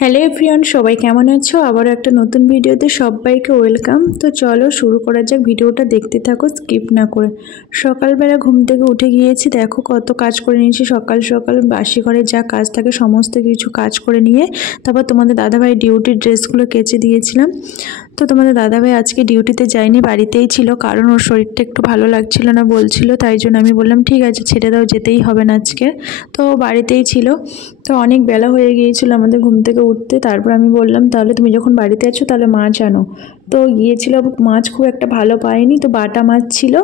Hello everyone, সবাই কেমন আছো? আবারও একটা নতুন ভিডিওতে সবাইকে ওয়েলকাম। তো চলো শুরু করা যাক, ভিডিওটা দেখতে থাকো স্কিপ না করে। সকালবেলা ঘুম থেকে উঠে গিয়েছি, দেখো কত কাজ করে নিয়েছি। সকাল সকাল বাসি ঘরে যা কাজ থাকে সমস্ত কিছু কাজ করে নিয়ে তারপর তোমাদের দাদাভাই ডিউটির ড্রেসগুলো কেচে দিয়েছিলাম। তো তোমাদের দাদাভাই আজকে ডিউটিতে যায়নি, বাড়িতেই ছিল, কারণ ওর শরীরটা একটু ভালো লাগছিল না বলছিল, তাই জন্য আমি বললাম ঠিক আছে ছেড়ে দাও, যেতেই হবে না আজকে। তো বাড়িতেই ছিল। তো অনেক বেলা হয়ে গিয়েছিল আমাদের ঘুম থেকে উঠতে। তারপর আমি বললাম তাহলে তুমি যখন বাড়িতে আছো তাহলে মাছ আনো। তো গিয়েছিল, মাছ খুব একটা ভালো পায়নি, তো বাটা মাছ ছিল।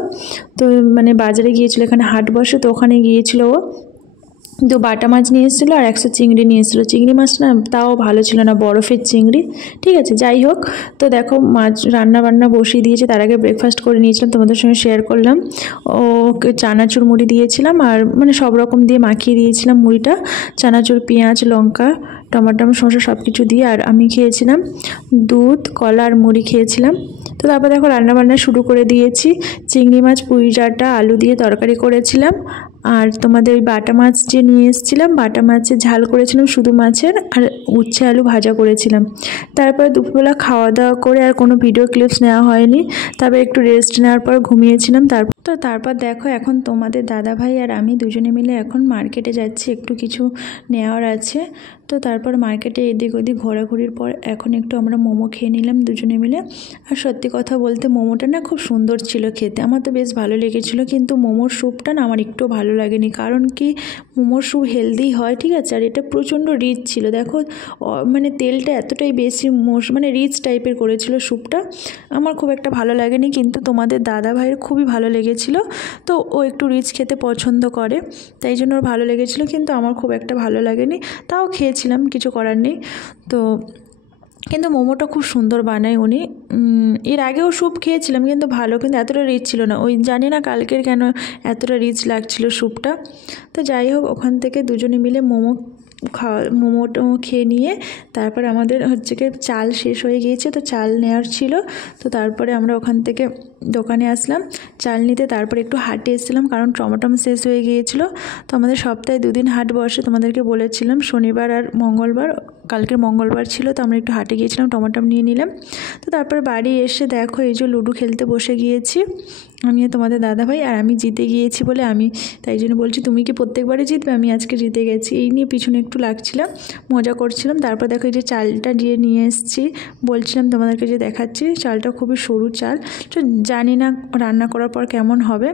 তো মানে বাজারে গিয়েছিল, এখানে হাট বসে, তো ওখানে গিয়েছিল ও। তো বাটা মাছ নিয়ে এসেছিলো আর 100 চিংড়ি নিয়ে এসেছিলো। চিংড়ি মাছটা না তাও ভালো ছিল না, বরফের চিংড়ি। ঠিক আছে, যাই হোক। তো দেখো মাছ রান্না বান্না বসিয়ে দিয়েছে, তার আগে ব্রেকফাস্ট করে নিয়েছিলাম, তোমাদের সঙ্গে শেয়ার করলাম। ওকে চানাচুর মুড়ি দিয়েছিলাম, আর মানে সব রকম দিয়ে মাখিয়ে দিয়েছিলাম মুড়িটা। চানাচুর, পেঁয়াজ, লঙ্কা, টমেটো, শসা সব কিছু দিয়ে। আর আমি খেয়েছিলাম দুধ, কলা আর মুড়ি খেয়েছিলাম। তো তারপর দেখো রান্নাবান্না শুরু করে দিয়েছি। চিংড়ি মাছ পুঁই ডাঁটা আলু দিয়ে তরকারি করেছিলাম। আর তোমাদের ওই বাটা মাছ যে নিয়ে এসেছিলাম, বাটা মাছের ঝাল করেছিলাম শুধু মাছের, আর উচ্ছে আলু ভাজা করেছিলাম। তারপর দুপুরবেলা খাওয়া দাওয়া করে আর কোনো ভিডিও ক্লিপস নেওয়া হয়নি। তারপর একটু রেস্ট নেওয়ার পর ঘুমিয়েছিলাম। তারপর দেখো এখন তোমাদের দাদাভাই আর আমি দুজনে মিলে এখন মার্কেটে যাচ্ছি, একটু কিছু নেওয়ার আছে। তো তারপর মার্কেটে এদিক ওদিক ঘোরাঘুরির পর এখন একটু আমরা মোমো খেয়ে নিলাম দুজনে মিলে। আর সত্যি কথা বলতে মোমোটা না খুব সুন্দর ছিল খেতে, আমার তো বেশ ভালো লেগেছিলো। কিন্তু মোমোর স্যুপটা না আমার একটু ভালো লাগেনি, কারণ কি মোমোর স্যুপ হেলদি হয়, ঠিক আছে, আর এটা প্রচণ্ড রিচ ছিল। দেখো মানে তেলটা এতটাই বেশি মানে রিচ টাইপের করেছিল স্যুপটা, আমার খুব একটা ভালো লাগেনি। কিন্তু তোমাদের দাদাভাইয়ের খুবই ভালো লেগেছিলো। তো ও একটু রিচ খেতে পছন্দ করে, তাই জন্য ওর ভালো লেগেছিলো, কিন্তু আমার খুব একটা ভালো লাগেনি। তাও খেয়েছিলাম, কিছু করার নেই। তো কিন্তু মোমোটা খুব সুন্দর বানায় উনি। এর আগেও স্যুপ খেয়েছিলাম কিন্তু ভালো, কিন্তু এতটা রিচ ছিল না। ওই জানি না কালকের কেন এতটা রিচ লাগছিল স্যুপটা। তো যাই হোক, ওখান থেকে দুজনে মিলে মোমোটা খেয়ে নিয়ে তারপর আমাদের হচ্ছে কি চাল শেষ হয়ে গিয়েছে, তো চাল নেওয়ার ছিল। তো তারপরে আমরা ওখান থেকে দোকানে আসলাম চাল নিতে। তারপরে একটু হাটে এসেছিলাম, কারণ টমেটো শেষ হয়ে গিয়েছিলো। তো আমাদের সপ্তাহে 2 দিন হাট বসে, তোমাদেরকে বলেছিলাম, শনিবার আর মঙ্গলবার। কালকের মঙ্গলবার ছিল, তো আমরা একটু হাটে গিয়েছিলাম, টমেটো নিয়ে নিলাম। তো তারপর বাড়ি এসে দেখো এই যে লুডো খেলতে বসে গিয়েছি আমি তোমাদের দাদাভাই। আর আমি জিতে গিয়েছি বলে আমি তাই জন্য বলছি তুমি কি প্রত্যেকবারই জিতবে, আমি আজকে জিতে গেছি, এই নিয়ে পিছনে একটু লাগছিলাম, মজা করছিলাম। তারপর দেখো এই যে চালটা দিয়ে নিয়ে এসেছি, বলছিলাম তোমাদেরকে যে দেখাচ্ছি, চালটা খুবই সরু চাল, তো জানি না রান্না করার পর কেমন হবে।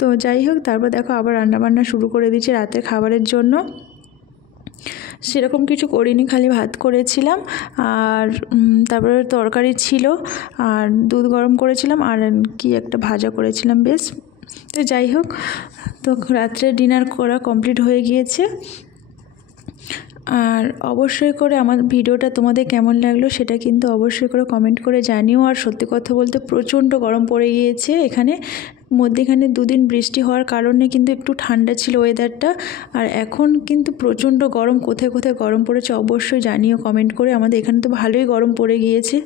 তো যাই হোক, তারপর দেখো আবার রান্নাবান্না শুরু করে দিয়েছি রাতের খাবারের জন্য। সেরকম কিছু করিনি, খালি ভাত করেছিলাম, আর তারপরে তরকারি ছিল, আর দুধ গরম করেছিলাম, আর কি একটা ভাজা করেছিলাম বেশ। তো যাই হোক, তো রাত্রে ডিনার করা কমপ্লিট হয়ে গিয়েছে। আর অবশ্যই করে আমার ভিডিওটা তোমাদের কেমন লাগলো সেটা কিন্তু অবশ্যই করে কমেন্ট করে জানিও। আর সত্যি কথা বলতে প্রচণ্ড গরম পড়ে গিয়েছে এখানে, মধ্যেখানে 2 দিন বৃষ্টি হওয়ার কারণে কিন্তু একটু ঠান্ডা ছিল ওয়েদারটা। আর এখন কিন্তু প্রচণ্ড গরম, কোথায় কোথায় গরম পড়েছে অবশ্যই জানিও কমেন্ট করে। আমাদের এখানে তো ভালোই গরম পড়ে গিয়েছে,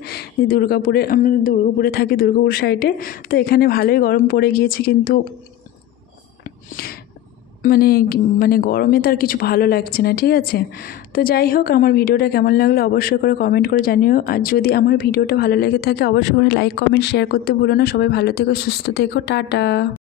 দুর্গাপুরে, আমরা দুর্গাপুরে থাকি, দুর্গাপুর সাইডে, তো এখানে ভালোই গরম পড়ে গিয়েছে। কিন্তু মানে মানে গরমে তার কিছু ভালো লাগছে না, ঠিক আছে। তো যাই হোক, আমার ভিডিওটা কেমন লাগলো অবশ্যই করে কমেন্ট করে জানিও। আর যদি আমার ভিডিওটা ভালো লেগে থাকে অবশ্যই করে লাইক, কমেন্ট, শেয়ার করতে ভুলো না। সবাই ভালো থেকো, সুস্থ থেকো, টাটা।